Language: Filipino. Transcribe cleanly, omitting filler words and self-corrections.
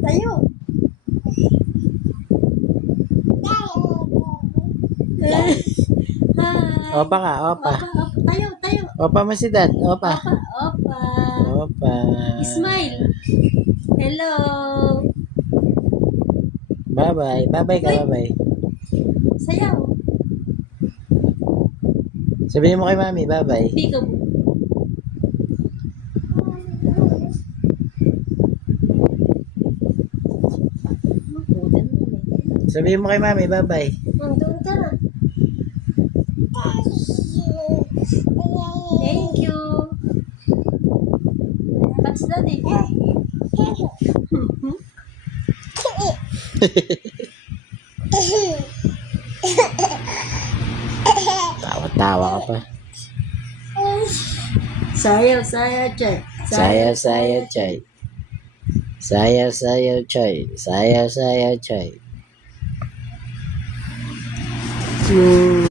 Tayo. Hi. Opa ka, opa. Tayo, tayo. Opa mo si dad, opa. Opa. Opa. Smile. Hello. Bye-bye. Bye-bye ka, Uy. bye-bye. Sayaw. Sabihin mo kay mami, bye-bye. Peekaboo. Sabihin mo kay mami, bye-bye. Doon ka na. Thank you. Touch daddy. Tawa-tawa ka pa. Sayaw, sayaw, chay. Sayaw, sayaw, chay. Sayaw, sayaw, chay. Sayaw, sayaw, chay.